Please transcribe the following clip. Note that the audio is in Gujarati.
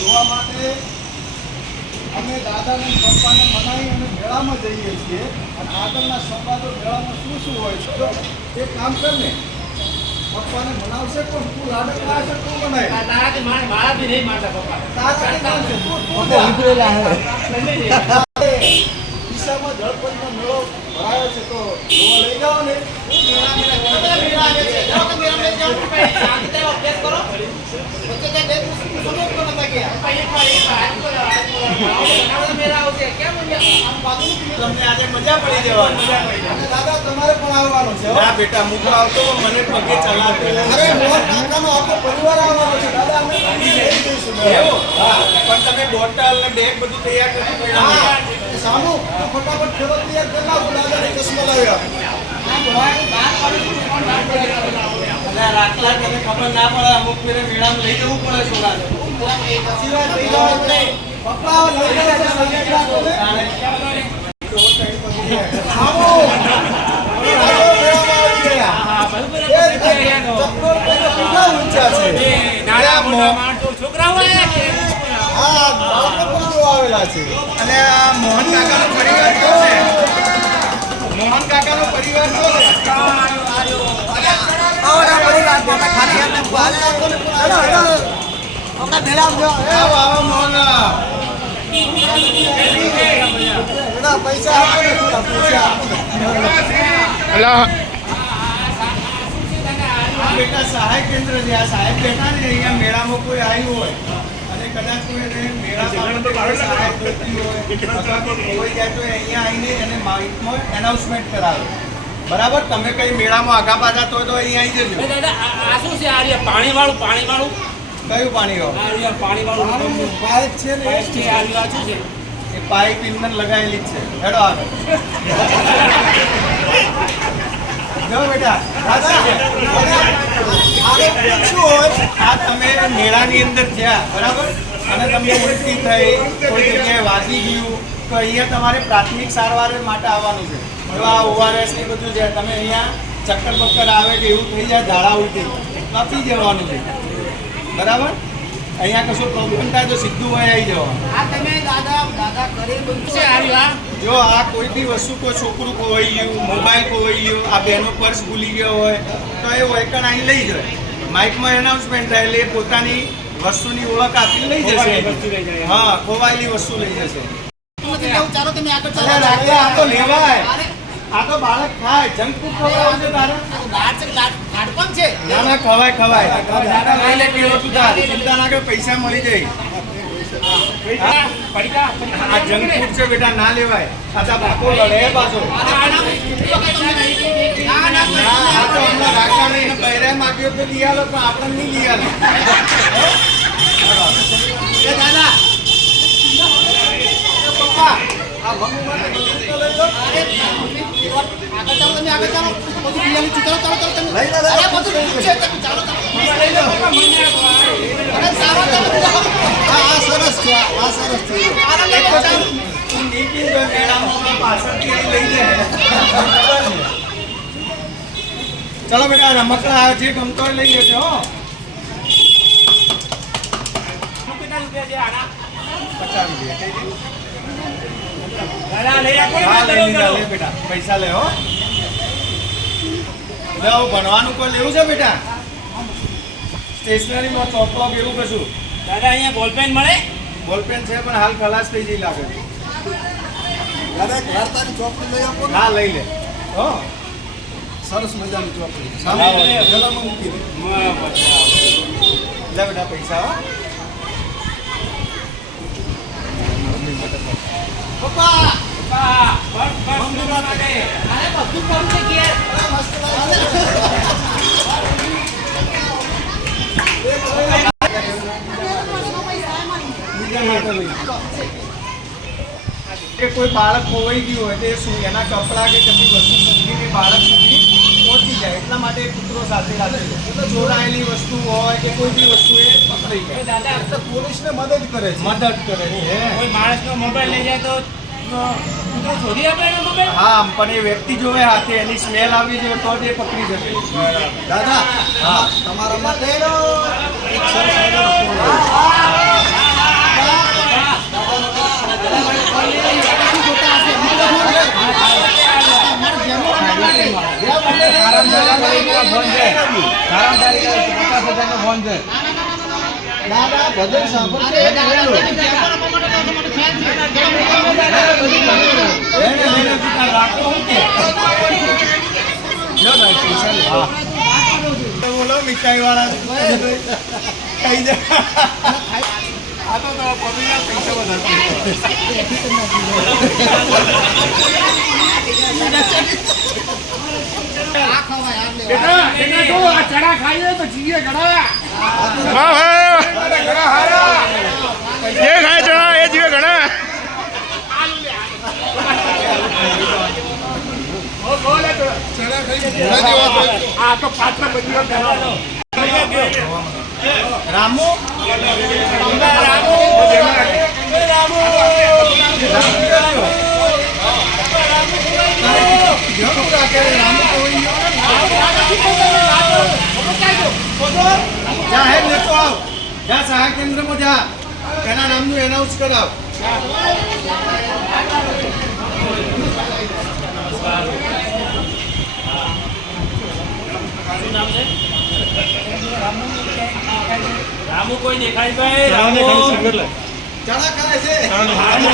જોવા માટે અમે દાદાને પપ્પાને મનાવી અને મેળામાં જઈએ છીએ અને આગળના સંવાદો મેળામાં શું શું હોય છે. જો એક કામ કર ને, પપ્પાને મનાવશે પણ તું લાડક લાવશે તું બનાય. તારાથી મારા બી નહીં મારતા પપ્પા. તારાથી માનશે તું દિશામાં જળપરીનો મેળો ભરાયો છે તો જોવા લઈ જાઓ ને. તમને આજે મજા પડી જવાની. દાદા તમારે પણ આવવાનું છે. ના બેટા હું તો આવતો મને પગે ચલાવતો. અરે મોહન કાકાનો આખો પરિવાર આવવાનો છે દાદા. અમે તમને લઈ જઈશું. એવું? હા પણ તમે બોટલ ને બેગ બધું તૈયાર કરી હા, સામુ તું ફટાફટ ખેલો તૈયાર કરી નાખ. દાદાને ચશ્મા લાવ્યા. અને રાતલા તને ખબર ના પડે અમુક ફેરે મેળામાં લઈ જવું પડે છોકરાને. સિવાય લઈ જાઓ એટલે પપ્પા લઈ જાય છે સંગીત રાખો ને. સામુ કેટલા ઊંચા છે. હા, બાળકો પણ જોવા આવેલા છે. અને આ મોહન કાકાનો પરિવાર કયો છે? મોહન કાકાનો પરિવાર કયો છે? આવો આવો મોહન. પૈસા આપો ને, પૈસા આપો. બેટા સહાય કેન્દ્ર છે. આ સાહેબ બેઠા ને અહીંયા મેળામાં કોઈ આવ્યું હોય અને કદાચ કોઈને મેળામાં કોઈ સહાય જોઈતી હોય અથવા કોઈ ખોવાઈ જાય તો અહીંયા આવીને એને માઇકમાં એનાઉન્સમેન્ટ કરાવે. બરાબર? તમે કઈ મેળામાં આગા પાછા તો અહીંયા આવી જજો. આ શું છે? આ પાણી વાળું કયું પાણી હો? પાણી વાળું પાઇપ છે ને એ છે. આ શું છે? એ પાઇપ ઇંધન લગાવેલી જ છે. હેડો આગળ. જો બેટા આ તમે મેળાની અંદર જ્યાં બરાબર અને તમને ઉલટી થઈ કોઈ જગ્યાએ વાગી ગયું તો અહીંયા તમારે પ્રાથમિક સારવાર માટે આવવાનું છે. જો આ ઓઆરએસ ને બધું છે. તમે અહીંયા ચક્કર બક્કર આવે કે એવું થઈ જાય ઝાડા ઉલટી તો પી જવાનું છે. બરાબર? અહીંયા કશો પ્રોબ્લેમ થાય તો સીધું વહી આવી જવાનું. આ તમે દાદા કરે બધું છે. આ જો આ કોઈ બી વસ્તુ કોઈ છોકરું ખોવાઈ ગયું, મોબાઈલ ખોવાઈ ગયું, આ બેનો પર્સ ભૂલી ગયો હોય તો એ વહીકલ અહીં લઈ જાય. માઇકમાં એનાઉન્સમેન્ટ થાય એટલે એ પોતાની વસ્તુની ઓળખ આપીને લઈ જશે. હા, ખોવાયેલી વસ્તુ લઈ જશે. ચાલો તમે આગળ અરે રાજા, આ તો લેવાય. આ તો બાળક ખાય. જંક ફૂડ પ્રોગ્રામ છે તારે? લાડપણ છે. ના ના, ખવાય. લઈ લે પેલો તું તાર. ચિંતા ના કર, પૈસા મળી જાય. આ જંક ફૂડ છે બેટા, ના લેવાય. આ તો બાપો લડે પાછો. આ તો હમણાં રાખા નહીં બહેરે માગ્યો તો લઈ આલો પણ આપણે નહીં લઈ આલો. દાદા પપ્પા આ મમ્મી માટે દૂધ તો લઈ લો. આગળ ચાલો તમે આગળ ચાલો. બધું બિયાનું ચૂકવો ચાલો તમે. લઈ લો અરે બધું છે ચાલો લઈ લો. અરે સારો ચાલો. આ સરસ છે. આ સરસ છે. આરામ લઈ લો ચાલો. તું નીકળી ગયો મેળામાં પાછળથી અહીં લઈ જાય. ચલો બેટા, રમકડા જે ગમતો હોય લઈ લેજો. હો કેટલા રૂપિયા છે આના? 50 રૂપિયા. દાદા લઈ આપો હા, લઈ લીધા. લે બેટા, પૈસા લે. હો લે, ભણવાનું કોઈ લેવું છે બેટા? સ્ટેશનરીમાં ચોપડો કે એવું કશું? દાદા અહીંયા બોલપેન મળે? બોલપેન છે પણ હાલ ખલાસ થઈ જઈ લાગે. દાદા એક વાર્તાની ચોપડી લઈ આપો ને. હા, લઈ લે. હો સરસ મજાની ચોપડી. લાવો. સામે ગલામાં મૂકી દે. લે બેટા, પૈસા. હો પપ્પા બસ મમ્મી માટે. અરે બધું કોણ છે કે કે કોઈ બાળક ખોવાઈ ગયું હોય તો એ શું એના કપડાં કે કદી વસ્તુ સમજીને બાળક સુધી પહોંચી જાય એટલા માટે કૂતરો સાથે રાખે છે. એટલે ચોરાયેલી વસ્તુ હોય કે કોઈ બી વસ્તુ એ પકડાઈ જાય. દાદા એટલે પોલીસને મદદ કરે છે. મદદ કરે છે. કોઈ માણસનો મોબાઈલ લઈ જાય તો કૂતરો શોધી આપે એનો મોબાઈલ? હા, પણ એ વ્યક્તિ જોવે હાથે એની સ્મેલ આવી જાય તો જ એ પકડી શકે. દાદા હા. તમારા માટે એક સરસ મજાનો ફોન લાવ્યો. દાદા ભજન સાંભળશે એને પિતા રાખો હું કે બોલો મીઠાઈ વાળા કહી દે આ તો પૈસા ચડા ખાઈએ તો જીએ ઘણા જે ખાય ચણા એ જીવે ઘણા આ તો પાછળ બધી રામુ જાહેર લેતો આવ જા સહાય કેન્દ્રમાં જા એના નામનું એનાઉન્સ કરાવ રામુ કોઈ દેખાય ભાઈ રામુ ચણા ખાય છે રામુ